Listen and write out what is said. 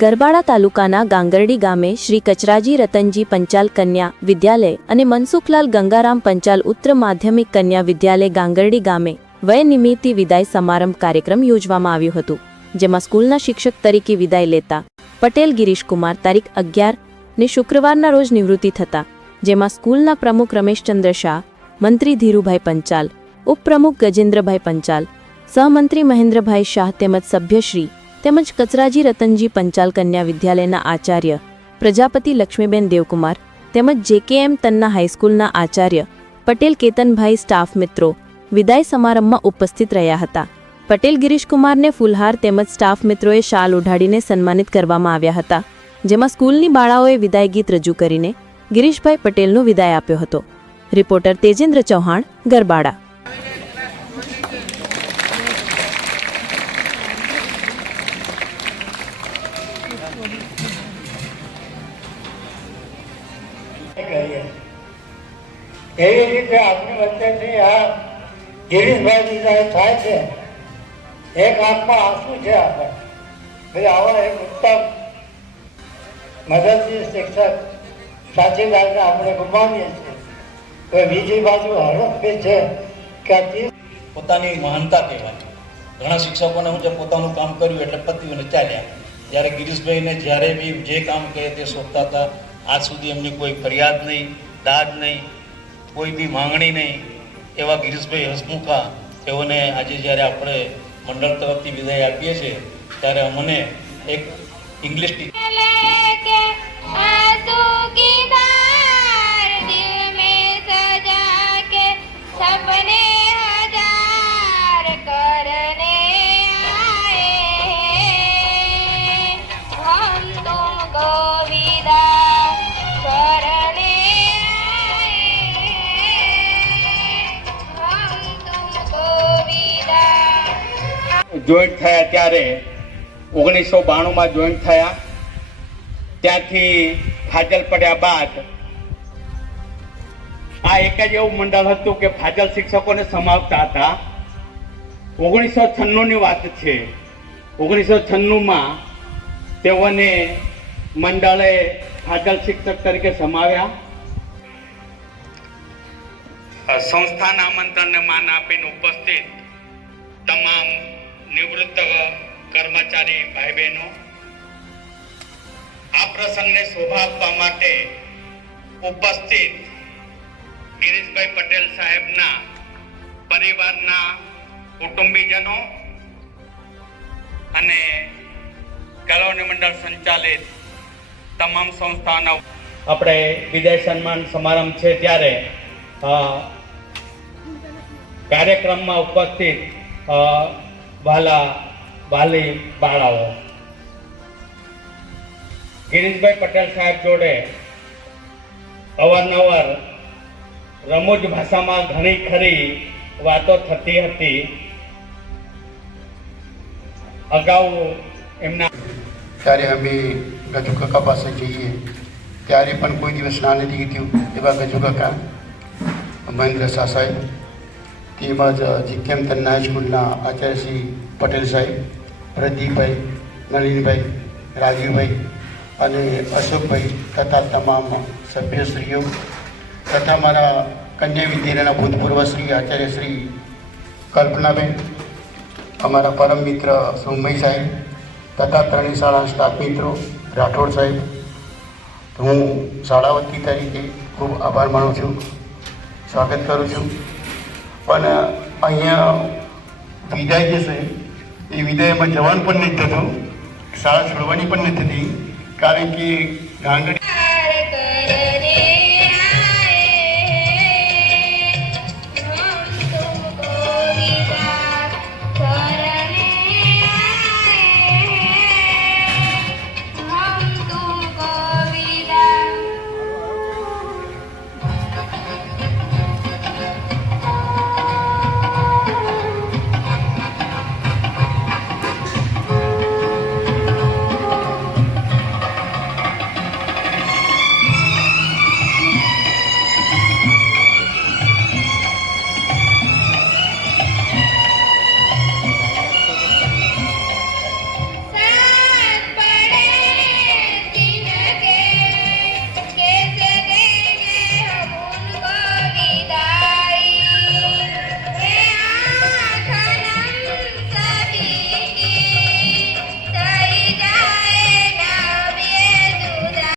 ગરબાડા તાલુકાના ગાંગરડી ગામે શ્રી કચરાજી રતનજી પંચાલ કન્યા વિદ્યાલય અને મનસુખલાલ ગંગારામ પંચાલ ઉચ્ચ માધ્યમિક કન્યા વિદ્યાલય ગાંગરડી ગામે વય નિમિત્તે વિદાય સમારંભ કાર્યક્રમ યોજવામાં આવ્યો હતો, જેમાં સ્કૂલના શિક્ષક તરીકે વિદાય લેતા પટેલ ગિરીશકુમાર તારીખ 11 ને શુક્રવારના રોજ નિવૃત્તિ થતા, જેમાં સ્કૂલના પ્રમુખ રમેશચંદ્ર શાહ, મંત્રી ધીરુભાઈ પંચાલ, ઉપપ્રમુખ ગજેન્દ્રભાઈ પંચાલ, સહમંત્રી મહેન્દ્રભાઈ શાહ તેમજ સભ્યશ્રી તેમજ કચરાજી રતનજી પંચાલ કન્યા વિદ્યાલયના આચાર્ય પ્રજાપતિ લક્ષ્મીબેન દેવકુમાર તેમજ જેકેએમ તન્ના હાઈસ્કૂલના આચાર્ય પટેલ કેતનભાઈ સ્ટાફ મિત્રો વિદાય સમારંભમાં ઉપસ્થિત રહ્યા હતા. પટેલ ગિરીશકુમારને ફૂલહાર તેમજ સ્ટાફ મિત્રોએ શાલ ઓઢાડીને સન્માનિત કરવામાં આવ્યા હતા, જેમાં સ્કૂલની બાળાઓએ વિદાય ગીત રજૂ કરીને ગિરીશભાઈ પટેલનો વિદાય આપ્યો હતો. રિપોર્ટર તેજેન્દ્ર ચૌહાણ, ગરબાડા. એવી રીતે આપણી વચ્ચેથી આ ગિરીશભાઈ વિદાય થાય છે. એક આંખમાં આંસુ છે આપણે ભાઈ, આવા એક ઉત્તમ મદદની શિક્ષક સાથીદારને આપણે ગુમાવીએ છીએ. તો બીજી બાજુ હરખ બી છે કે પોતાની મહાનતા કહેવાય. ઘણા શિક્ષકોને હું જે પોતાનું કામ કર્યું એટલે પત્યું ચાલ્યા, જ્યારે ગિરીશભાઈને જ્યારે બી જે કામ કહે તે સોંપતા હતા. આજ સુધી એમની કોઈ ફરિયાદ નહીં, દાદ નહીં, કોઈ બી માંગણી નહીં. એવા ગિરીશભાઈ હસમુખા તેઓને આજે જ્યારે આપણે મંડળ તરફથી વિદાય આપીએ છીએ, ત્યારે અમને એક ઇંગ્લિશ જોઈન્ટ થયા ત્યારે 1992માં જોઈન્ટ થયા. ત્યાંથી ફાજલ પડ્યા બાદ આ એક જ એવું મંડળ હતું કે ફાજલ શિક્ષકોને સમાવતા હતા. 1996ની વાત છે. 1996માં તેઓને મંડળે ફાજલ શિક્ષક તરીકે સમાવ્યા. સંસ્થાના આમંત્રણને માન આપીને ઉપસ્થિત તમામ નિવૃત્ત કર્મચારી ભાઈ બહેનો, આ પ્રસંગને શોભા આપવા માટે ઉપસ્થિત ગિરીશભાઈ પટેલ સાહેબના પરિવારના કુટુંબીજનો અને કેળવણી મંડળ સંચાલિત તમામ સંસ્થાઓના આપણે વિદાય સન્માન સમારંભ છે ત્યારે કાર્યક્રમમાં ઉપસ્થિત વાલી બાળાઓ ગિરીશભાઈ પટેલ સાહેબ જોડે અવારનવાર રમૂજ ભાષામાં ઘણી ખરી વાતો થતી હતી. અગાઉ એમના ત્યારે અમે ગજુ કાકા પાસે જઈએ ત્યારે પણ કોઈ દિવસ ના નથી થયું. એવા ગજુ કાકા મહેન્દ્ર શાહ સાહેબ તેમજ જીકેમ તન્ના હાઈસ્કૂલના આચાર્ય શ્રી પટેલ સાહેબ, પ્રદીપભાઈ, નલિનભાઈ, રાજીવભાઈ અને અશોકભાઈ તથા તમામ સભ્યશ્રીઓ તથા મારા કન્યા વિદ્યાલયના ભૂતપૂર્વ શ્રી આચાર્ય શ્રી કલ્પનાબેન, અમારા પરમ મિત્ર સોમભાઈ સાહેબ તથા ત્રણેય શાળા સ્ટાફ મિત્રો રાઠોડ સાહેબ, હું શાળા વતી તરીકે ખૂબ આભાર માનું છું, સ્વાગત કરું છું. પણ અહીંયા વિદાય જે છે એ વિદાયમાં જવાનું પણ નથી થતું, શાળા છોડવાની પણ નથી થતી, કારણ કે ગાંગડી